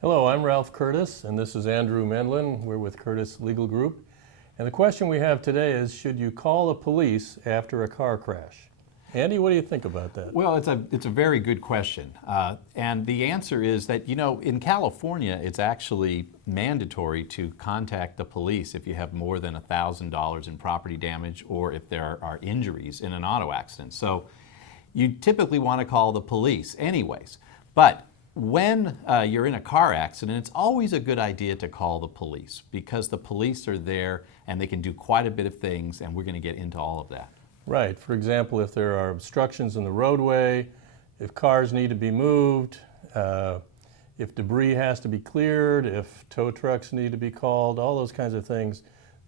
Hello, I'm Ralph Curtis, and this is Andrew Mendlin. We're with Curtis Legal Group. And the question we have today is, should you call the police after a car crash? Andy, what do you think about that? Well, it's a very good question. And the answer is that, in California, it's actually mandatory to contact the police if you have more than $1,000 in property damage or if there are injuries in an auto accident. So you typically want to call the police anyways. But when you're in a car accident, it's always a good idea to call the police because the police are there and they can do quite a bit of things, and we're going to get into all of that. Right. For example, if there are obstructions in the roadway, if cars need to be moved, if debris has to be cleared, if tow trucks need to be called, all those kinds of things,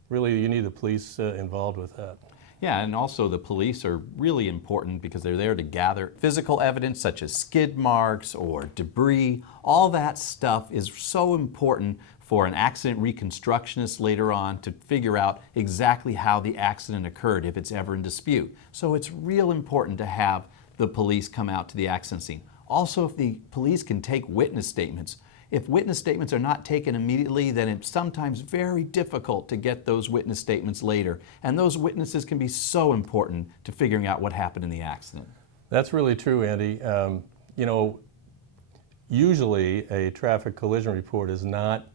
really you need the police involved with that. Yeah, and also the police are really important because they're there to gather physical evidence such as skid marks or debris. All that stuff is so important for an accident reconstructionist later on to figure out exactly how the accident occurred if it's ever in dispute. So it's real important to have the police come out to the accident scene. Also, if the police can take witness statements. If witness statements are not taken immediately, then it's sometimes very difficult to get those witness statements later. And those witnesses can be so important to figuring out what happened in the accident. That's really true, Andy. Usually a traffic collision report is not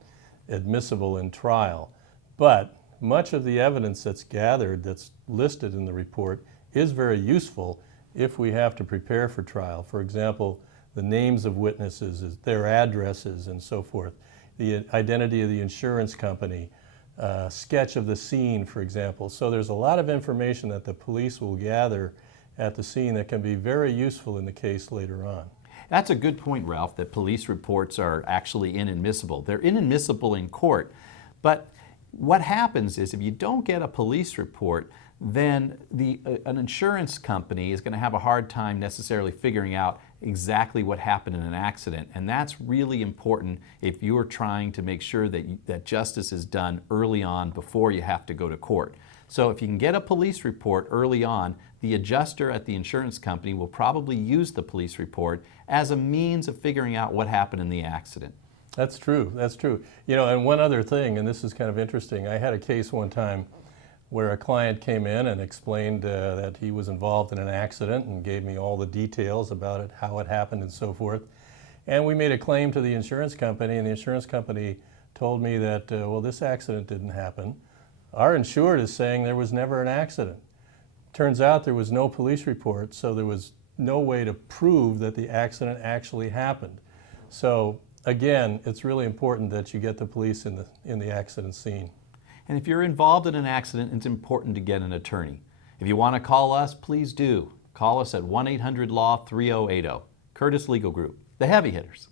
admissible in trial, but much of the evidence that's gathered that's listed in the report is very useful if we have to prepare for trial. For example, the names of witnesses, their addresses, and so forth, the identity of the insurance company, sketch of the scene, for example. So there's a lot of information that the police will gather at the scene that can be very useful in the case later on. That's a good point, Ralph, that police reports are actually inadmissible. They're inadmissible in court, but what happens is if you don't get a police report, then an insurance company is going to have a hard time necessarily figuring out exactly what happened in an accident. And that's really important if you are trying to make sure that justice is done early on before you have to go to court. So if you can get a police report early on, the adjuster at the insurance company will probably use the police report as a means of figuring out what happened in the accident. That's true, that's true. And one other thing, and this is kind of interesting, I had a case one time where a client came in and explained that he was involved in an accident and gave me all the details about it, how it happened and so forth. And we made a claim to the insurance company, and the insurance company told me that, well, this accident didn't happen. Our insured is saying there was never an accident. Turns out there was no police report, so there was no way to prove that the accident actually happened. So again, it's really important that you get the police in the accident scene. And if you're involved in an accident, it's important to get an attorney. If you want to call us, please do. Call us at 1-800-LAW-3080. Curtis Legal Group, the heavy hitters.